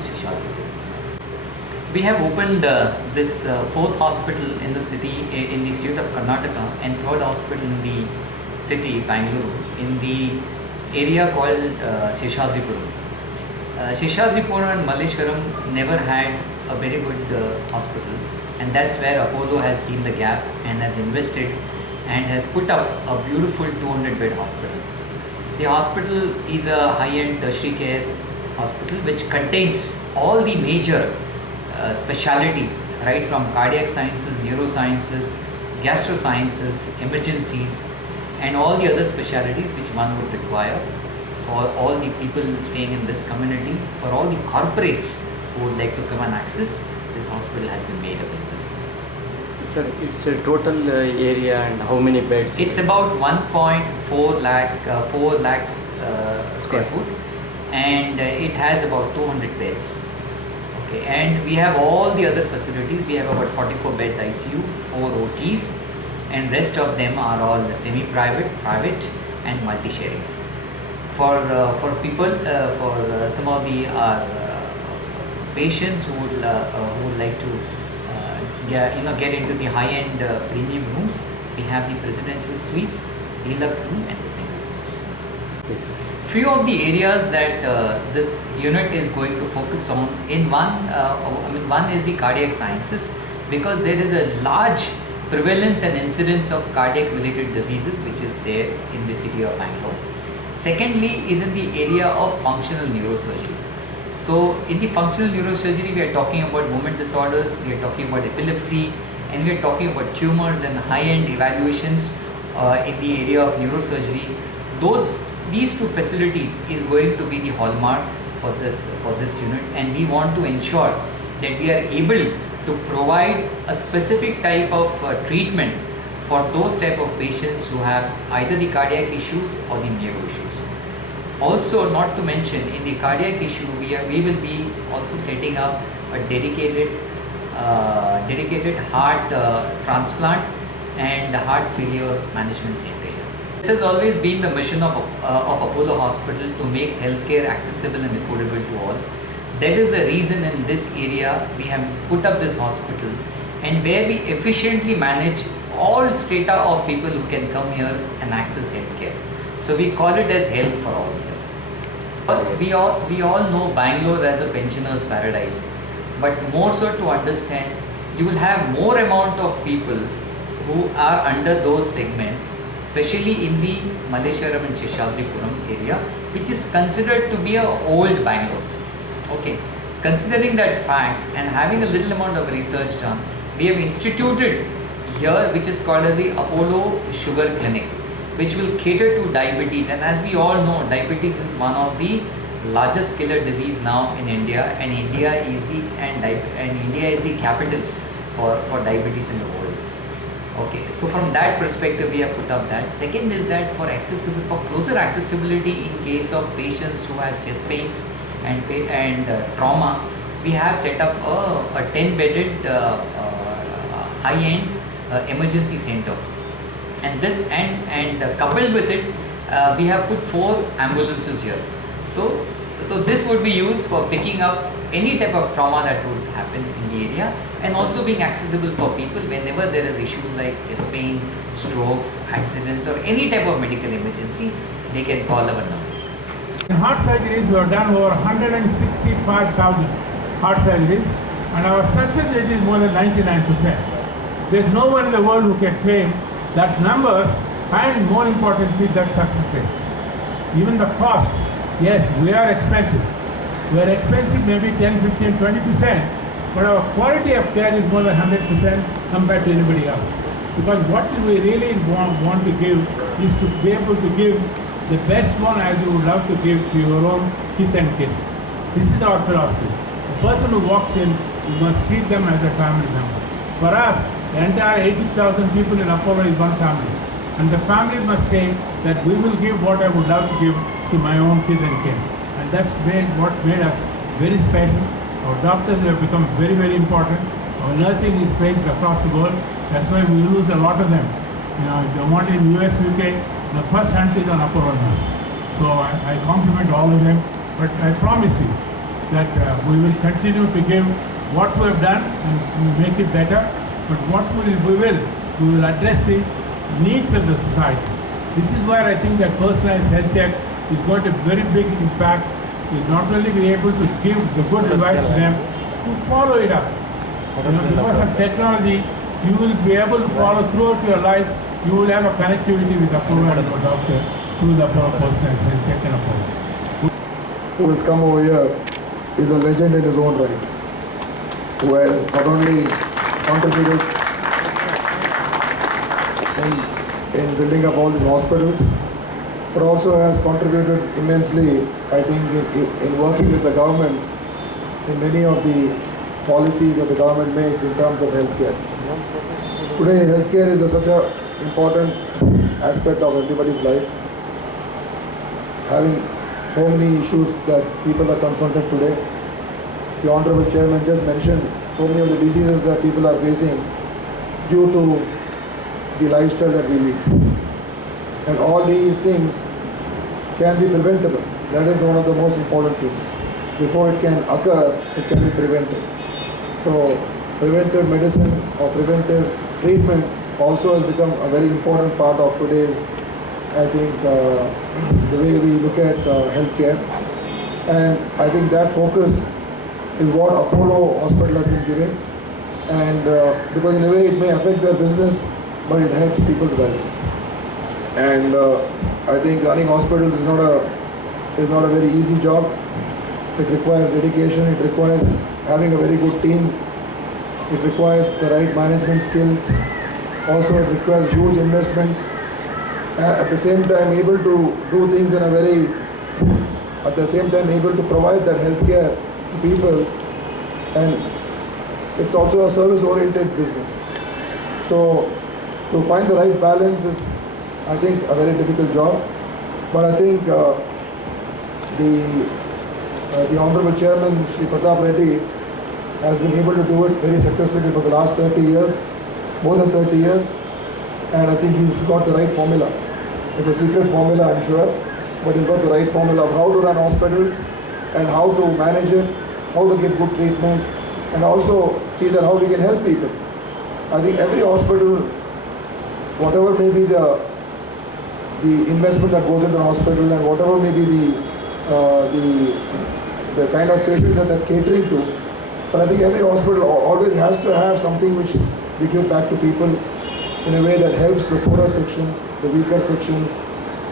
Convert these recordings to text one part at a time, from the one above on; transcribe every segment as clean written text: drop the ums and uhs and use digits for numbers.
Seshadripuram. We have opened this fourth hospital in the city, in the state of Karnataka, and third hospital in the city, Bangalore, in the area called Seshadripuram. Seshadripuram and Malleshwaram never had a very good hospital, and that's where Apollo has seen the gap and has invested and has put up a beautiful 200-bed hospital. The hospital is a high-end tertiary care hospital which contains all the major specialities, right from cardiac sciences, neurosciences, gastrosciences, emergencies, and all the other specialities which one would require for all the people staying in this community, for all the corporates who would like to come and access. This hospital has been made available. Sir, it's a total area and how many beds? It's about 1.4 lakhs square foot, and it has about 200 beds. Okay, and we have all the other facilities. We have about 44 beds ICU, 4 OTs, and rest of them are all semi-private, private, and multi-sharings. For people, for some of the patients who would like to get into the high-end premium rooms, we have the presidential suites, deluxe room, and the single rooms. Yes, sir. Few of the areas that this unit is going to focus on, one is the cardiac sciences, because there is a large prevalence and incidence of cardiac related diseases which is there in the city of Bangalore. Secondly is in the area of functional neurosurgery. So in the functional neurosurgery, we are talking about movement disorders, we are talking about epilepsy, and we are talking about tumors and high-end evaluations in the area of neurosurgery. These two facilities is going to be the hallmark for this unit, and we want to ensure that we are able to provide a specific type of treatment for those type of patients who have either the cardiac issues or the neuro issues. Also, not to mention, in the cardiac issue, we will be also setting up a dedicated heart transplant and heart failure management center. This has always been the mission of Apollo Hospital, to make healthcare accessible and affordable to all. That is the reason in this area we have put up this hospital, and where we efficiently manage all strata of people who can come here and access healthcare. So we call it as health for all. We all know Bangalore as a pensioner's paradise, but more so to understand, you will have more amount of people who are under those segments, especially in the Malleshwaram and Seshadripuram area, which is considered to be a old Bangalore. Okay, considering that fact and having a little amount of research done, we have instituted here which is called as the Apollo Sugar Clinic, which will cater to diabetes. And as we all know, diabetes is one of the largest killer disease now in India, and India is the capital for diabetes in the world. Okay, so from that perspective, we have put up that. Second is that for closer accessibility in case of patients who have chest pains and trauma, we have set up a 10-bedded high-end emergency center. And this and coupled with it, we have put 4 ambulances here. So this would be used for picking up any type of trauma that would happen in the area, and also being accessible for people whenever there is issues like chest pain, strokes, accidents, or any type of medical emergency, they can call our number. In heart surgeries, we have done over 165,000 heart surgeries, and our success rate is more than 99%. There is no one in the world who can claim that number, and more importantly, that success rate. Even the cost, yes, we are expensive. We are expensive maybe 10, 15, 20%, but our quality of care is more than 100% compared to anybody else. Because what we really want to give is to be able to give the best one as you would love to give to your own kith and kin. This is our philosophy. The person who walks in, you must treat them as a family member. For us, the entire 80,000 people in Apollo is one family. And the family must say that we will give what I would love to give to my own kith and kin. And that's what made us very special. Our doctors have become very, very important. Our nursing is praised across the world. That's why we lose a lot of them. You know, if they want in US, UK, the first hunt is on Apollo nurse. So I compliment all of them. But I promise you, that we will continue to give what we have done and make it better, but what we will address the needs of the society. This is where I think that personalized health check is going to very big impact. Will not only be able to give the good advice to them, to follow it up. Because of technology, you will be able to follow throughout your life. You will have a connectivity with Apollo and your doctor through the Apollo personalized health check and Apollo. Who has come over here is a legend in his own right, who has not only contributed in building up all these hospitals, but also has contributed immensely, I think, in working with the government in many of the policies that the government makes in terms of healthcare. Today, healthcare is such an important aspect of everybody's life. Having so many issues that people are confronted today. The Honorable Chairman just mentioned so many of the diseases that people are facing due to the lifestyle that we lead. And all these things can be preventable. That is one of the most important things. Before it can occur, it can be prevented. So preventive medicine or preventive treatment also has become a very important part of today's, I think, the way we look at healthcare. And I think that focus is what Apollo Hospital has been giving. And because in a way it may affect their business, but it helps people's lives. And I think running hospitals is not a very easy job. It requires dedication, it requires having a very good team, it requires the right management skills, also it requires huge investments, at the same time able to do things in a very, at the same time able to provide that healthcare to people, and it's also a service-oriented business. So to find the right balance is, I think, a very difficult job, but I think the Honorable Chairman, Shri Pratap Reddy, has been able to do it very successfully for the last 30 years, more than 30 years, and I think he's got the right formula. It's a secret formula, I'm sure, but he's got the right formula of how to run hospitals and how to manage it, how to give good treatment, and also see that how we can help people. I think every hospital, whatever may be the investment that goes into the hospital and whatever may be the kind of patients that they're catering to, but I think every hospital always has to have something which they give back to people in a way that helps the poorer sections, the weaker sections,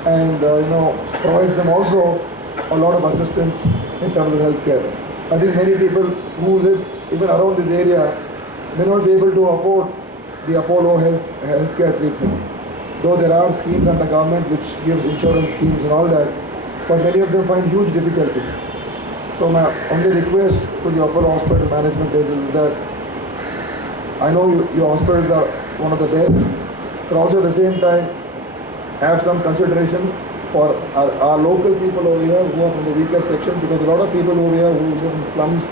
and provides them also a lot of assistance in terms of healthcare. I think many people who live even around this area may not be able to afford the Apollo healthcare treatment. Though there are schemes under government which gives insurance schemes and all that, but many of them find huge difficulties. So my only request to the Apollo Hospital management is that I know your hospitals are one of the best, but also at the same time have some consideration for our local people over here who are from the weaker section, because a lot of people over here who live in slums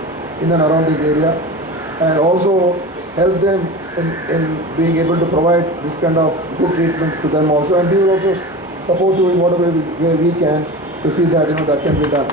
in and around this area, and also help them in being able to provide this kind of good treatment to them also, and we will also support you in whatever way we can to see that that can be done.